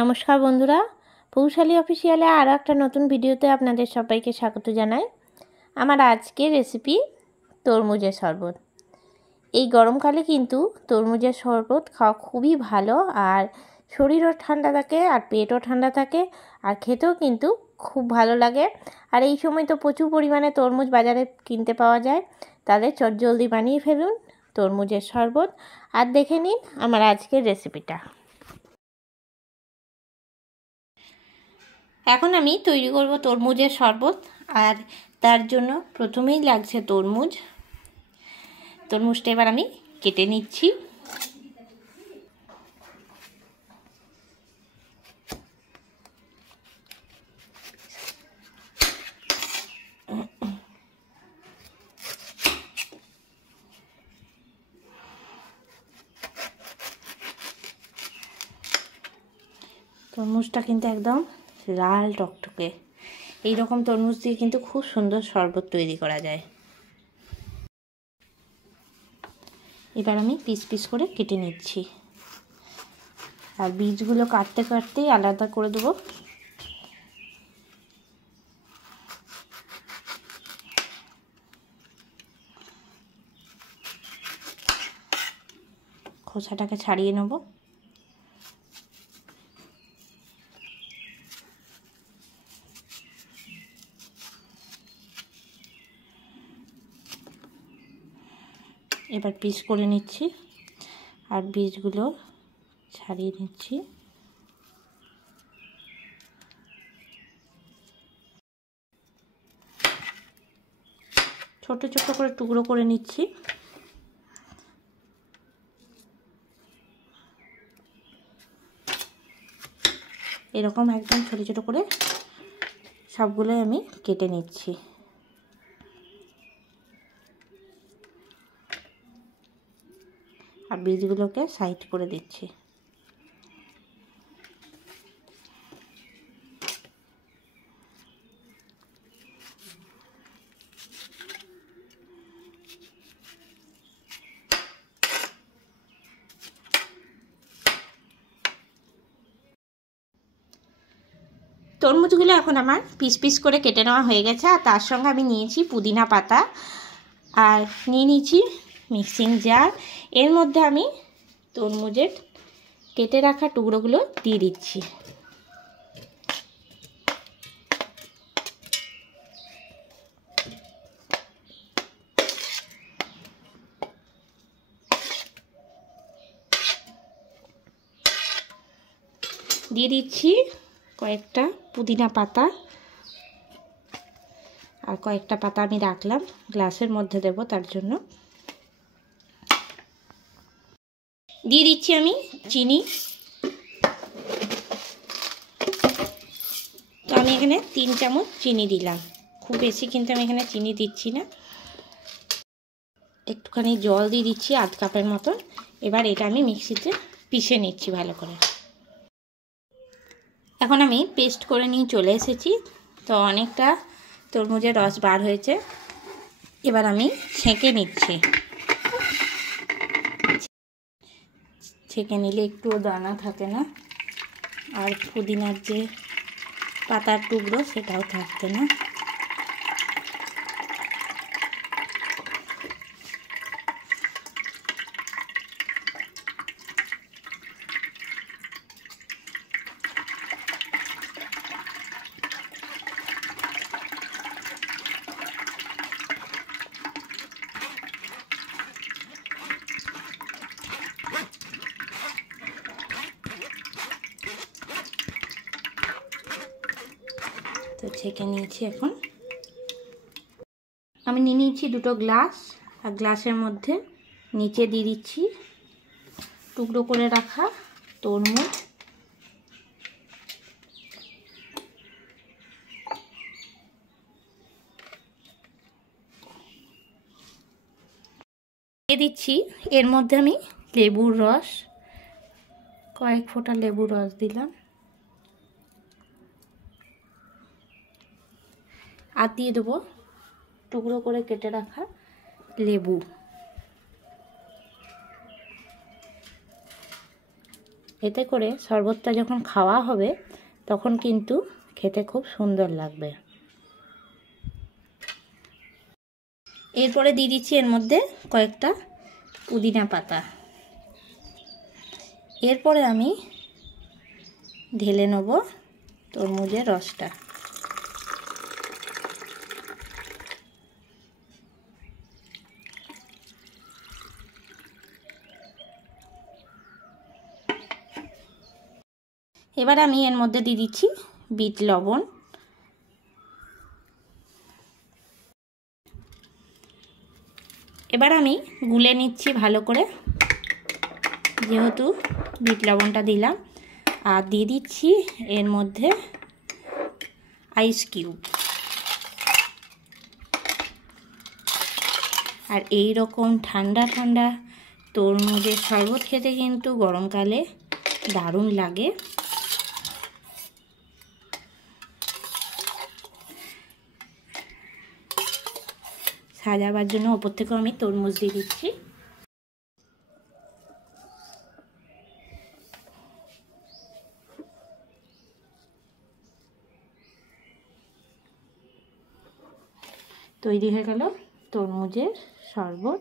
নমস্কার বন্ধুরা, পৌশালী অফিসিয়ালে আরও একটা নতুন ভিডিওতে আপনাদের সবাইকে স্বাগত জানাই। আমার আজকের রেসিপি তরমুজের শরবত। এই গরমকালে কিন্তু তরমুজের শরবত খাওয়া খুবই ভালো, আর শরীরও ঠান্ডা থাকে আর পেটও ঠান্ডা থাকে, আর খেতেও কিন্তু খুব ভালো লাগে। আর এই সময় তো প্রচুর পরিমাণে তরমুজ বাজারে কিনতে পাওয়া যায়, তাহলে চটজলদি বানিয়ে ফেলুন তরমুজের শরবত। আর দেখে নিন আমার আজকের রেসিপিটা। এখন আমি তৈরি করব তরমুজের শরবত, আর তার জন্য প্রথমেই লাগছে তরমুজটা এবার আমি কেটে নিচ্ছি। তরমুজটা কিন্তু একদম লাল টকটকে, এইরকম তরমুজ দিয়ে কিন্তু খুব সুন্দর শরবত তৈরি করা যায়। এবার আমি পিস পিস করে কেটে নিচ্ছি, আর বীজগুলো কাটতে কাটতেই আলাদা করে দেবো। খোসাটাকে ছাড়িয়ে নেব। এবার পিস করে নিচ্ছি, আর বীজগুলো ছাড়িয়ে নিচ্ছি। ছোট ছোট করে টুকরো করে নিচ্ছি। এরকম একদম ছোট ছোট করে সবগুলোই আমি কেটে নিচ্ছি। আর বীজগুলোকে সাইড করে দিচ্ছি। তরমুজগুলো এখন আমার পিস পিস করে কেটে নেওয়া হয়ে গেছে, আর তার সঙ্গে আমি নিয়েছি পুদিনা পাতা, আর নিয়ে নিয়েছি মিক্সিং জার। এর মধ্যে আমি তরমুজের কেটে রাখা টুকরোগুলো দিয়ে দিচ্ছি। দিয়ে দিচ্ছি কয়েকটা পুদিনা পাতা, আর কয়েকটা পাতা আমি রাখলাম গ্লাসের মধ্যে দেব, তার জন্য দিয়ে দিচ্ছি আমি চিনি। তো আমি এখানে 3 চামচ চিনি দিলাম, খুব বেশি কিন্তু আমি এখানে চিনি দিচ্ছি না। একটুখানি জল দিয়ে দিচ্ছি আধ কাপের মতন। এবার এটা আমি মিক্সিতে পিষে নিচ্ছি ভালো করে। এখন আমি পেস্ট করে নিয়ে চলে এসেছি। তো অনেকটা তরমুজের রস বার হয়েছে, এবার আমি ছেঁকে নিচ্ছি। ছেঁকে নিলে একটুও দানা থাকে না, আর পুদিনার যে পাতার টুকরো সেটাও থাকতে না। তো ছেঁকে নিয়েছি। এখন আমি নিয়ে নিয়েছি 2টো গ্লাস, আর গ্লাসের মধ্যে নিচে দিয়ে দিচ্ছি টুকরো করে রাখা তরমুজ। দিয়ে দিচ্ছি এর মধ্যে আমি লেবুর রস, কয়েক ফোঁটা লেবুর রস দিলাম, আর দিয়ে দেবো টুকরো করে কেটে রাখা লেবু। এতে করে শরবতটা যখন খাওয়া হবে তখন কিন্তু খেতে খুব সুন্দর লাগবে। এরপরে দিয়ে দিচ্ছি এর মধ্যে কয়েকটা পুদিনা পাতা। এরপরে আমি ঢেলে নেব তরমুজের রসটা। এবার আমি এর মধ্যে দিয়ে দিচ্ছি বিট লবণ। এবার আমি গুলে নিচ্ছি ভালো করে, যেহেতু বিট লবণটা দিলাম। আর দিয়ে দিচ্ছি এর মধ্যে আইস কিউব। আর এই রকম ঠান্ডা ঠান্ডা তরমুজের শরবত খেতে কিন্তু গরমকালে দারুণ লাগে। সাজাবার জন্য ওপর থেকেও আমি তরমুজ দিয়ে দিচ্ছি। তৈরি হয়ে গেল তরমুজের শরবত।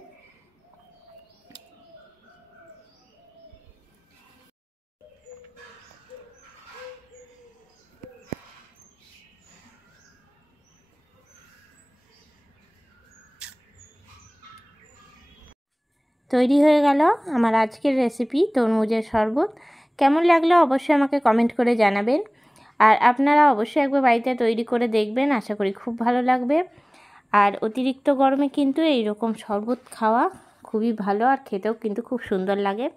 তৈরি হয়ে গেল আমার আজকের রেসিপি তরমুজের শরবত। কেমন লাগলো অবশ্যই আমাকে কমেন্ট করে জানাবেন। আর আপনারা অবশ্যই একবার বাড়িতে তৈরি করে দেখবেন, আশা করি খুব ভালো লাগবে। আর অতিরিক্ত গরমে কিন্তু এই রকম শরবত খাওয়া খুবই ভালো, আর খেতেও কিন্তু খুব সুন্দর লাগে।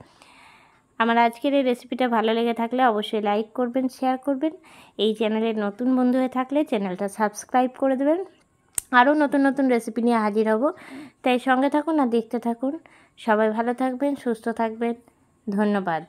আমার আজকের এই রেসিপিটা ভালো লেগে থাকলে অবশ্যই লাইক করবেন, শেয়ার করবেন। এই চ্যানেলের নতুন বন্ধু হয়ে থাকলে চ্যানেলটা সাবস্ক্রাইব করে দেবেন। আরও নতুন নতুন রেসিপি নিয়ে হাজির হব, তাই সঙ্গে থাকুন আর দেখতে থাকুন। সবাই ভালো থাকবেন, সুস্থ থাকবেন। ধন্যবাদ।